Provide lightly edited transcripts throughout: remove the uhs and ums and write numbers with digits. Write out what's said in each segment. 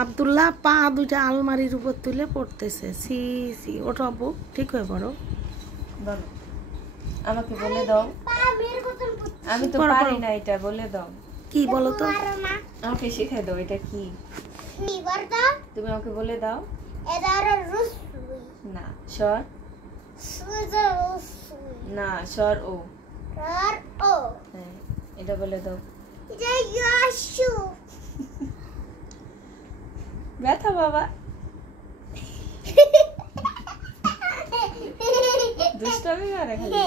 আব্দুল্লাহ পা দুইটা আলমারির উপর তুলে পড়তেছে। সি সি, ওঠো আব্বু, ঠিক হয়ে পড়ো। বলো, আমাকে বলে দাও। আমি তো পারি না, এটা বলে দাও। কি বলো তো? আমাকে শিখাই দাও, এটা কি? তুমি আমাকে বলে দাও। না, স্বর না, স্বর ও। হ্যাঁ, এটা বলে দাও। ব্যথা বাবা। দুষ্টামি করে খালি।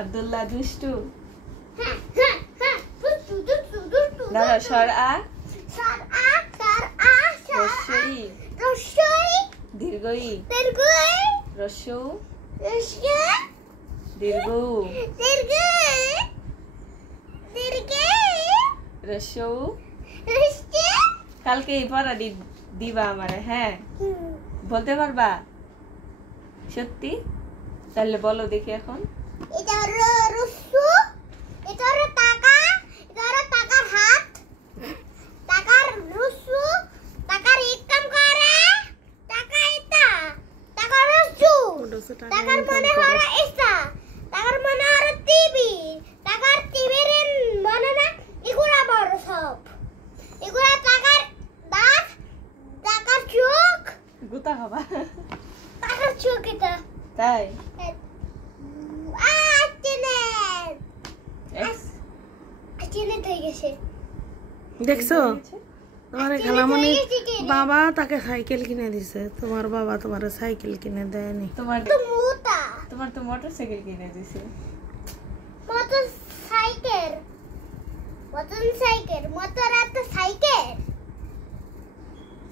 আব্দুল্লাহ দুষ্টু। দাঁড়া, স্বর আ, রস্যই, দীর্ঘই, রস্যৌ, দীর্ঘ, রস্যৌ। কালকে এই পড়া দিবা আমারে, হ্যাঁ? বলতে পারবা সত্যি? তাহলে বলো দেখি এখন। এটা হলো রস্যু, এটা হলো টাকা, এটা হলো টাকার হাত, টাকার রস্যু, টাকার ইনকাম করে, টাকা এটা, টাকার রস্যু, টাকার মনে হলো এটা, টাকার মনে হলো টিভি, টাকার টিভির মনে না এগুলা বড় সব, এগুলা টাকার দাঁত, টাকার চোখ, গুতা খাবা। টাকার চোখ এটা, তাই? দেখছো তোমার খালামণি বাবা তাকে সাইকেল কিনে দিছে, তোমার বাবা তোমার সাইকেল কিনে দেয়নি। তোমার তো মোটরসাইকেল কিনে দিছে। মোটরসাইকেল, মোটর আর তো সাইকেল।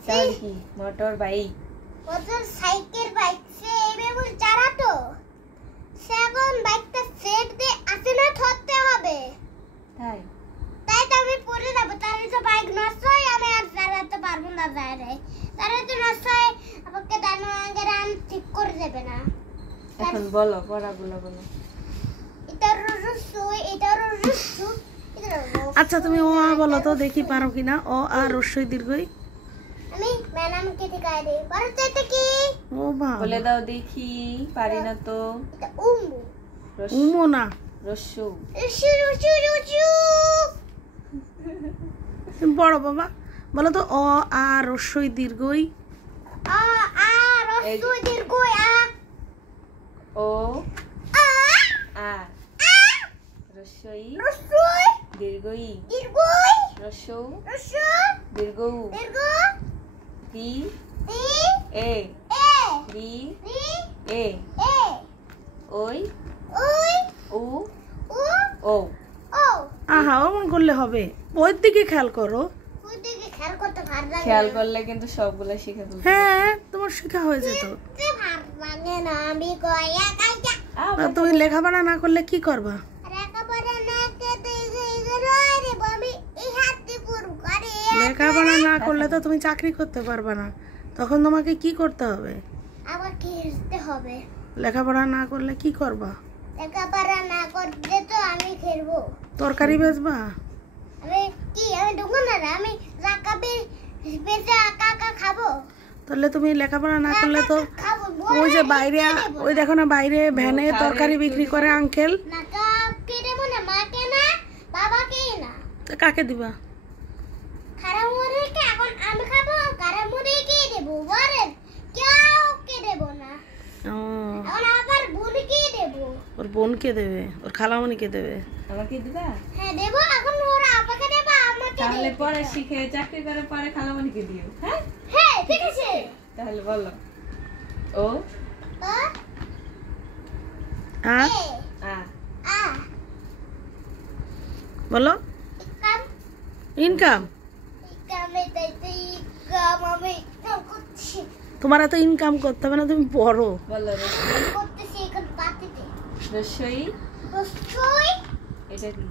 তাহলে কি মোটর বাইক? মোটরসাইকেল বাইক সে এভাবে চালাতো, সেখন বাইকটা সেট দিয়ে আসে না, ধরতে হবে। তাই? তাই তো আমি পড়ে যাবো, তাহলে তো বাইক নষ্ট হয়, আমি আর চালাতে পারবো না। যাই তাহলে তো নষ্ট হয়, আমাকে দানো আগে ঠিক করে দেবে না। এখন বলো পড়াগুলো বলো। এটা রস্যু, এটা রস্যু, এটা রস্যু। আচ্ছা তুমি ও আ বলো তো দেখি পারো কিনা। ও আর রস্যই দীর্ঘই আমি ম্যাডামকে দেখাই দেই। বলো তো এটা কি? ও বাবা, বলে দাও দেখি। পারি না তো। এটা উমু, উমো না, রস্যু। রস্যু, রস্যু, রস্যু। তুমি পড়ো বাবা, বলো তো অ আর রস্যই দীর্ঘই। আ আ রস্যু দীর্ঘ আ, ও আ আ, রস্যই, রস্যু দীর্ঘই, দীর্ঘ, রস্যৌ, রস্যু দীর্ঘ, দীর্ঘ, রি, রি এ, এ, রি, রি এ, এ, ওই, ওই উ, উ ও। ও। আহা অমন করলে হবে, ওর দিকে খেয়াল করো। ওই দিকে খেয়াল করতে ভালো লাগে। খেয়াল করলে কিন্তু সবগুলো শিখে ফেলতে। হ্যাঁ তোমার শেখা হয়ে যেত। ভালো লাগে না, আমি কয়া কাজা আর তুমি লেখাপড়া না করলে কি করবা? লেখাপড়া না করতে রে আমি এই হাত দিয়ে পুরো করে। লেখাপড়া না করলে তো তুমি চাকরি করতে পারবা না, তখন তোমাকে কি করতে হবে? আবার খেলতে হবে। লেখাপড়া না করলে কি করবা? লেখাপড়া না করতে তো আমি খেলবো। তরকারি বেচবা? আমি কি, আমি দোকানদার, আমি রাকাবে বেচে কাকা খাবো। তাহলে তুমি লেখাপড়া না করলে তো খাবো ওই যে বাইরে, ওই দেখো না বাইরে ভ্যানে তরকারি বিক্রি করে আঙ্কেল, না কাকে দেবো না, মাকে না বাবাকে না। তো কাকে দিবা? খারাপ মুড়িকে এখন আমি খাবো, খারাপ মুড়িকে দেবো, বলেন কেউকে দেবো না। ও, এখন আবার বোনকে দেবো। ওর বোনকে দেবে, ওর খালামণিকে দেবে। আমাকে দিবা? হ্যাঁ দেবো, এখন ওরা আপাকে দেবো, আমাকে তাহলে দেবো। পরে শিখে চাকরি করে পরে খালামণিকে দিও। হ্যাঁ হ্যাঁ ঠিক আছে। তাহলে বলো। ও ও হ্যাঁ এ আ, আ বলো। কাম ইনকাম? কামে তাইতে কাম আমি করছি, তোমার এত ইনকাম করতে হবে না, তুমি পড়ো। বলো। করতেছি এখন পাতিতে। রস্যই, রসই এটা কি?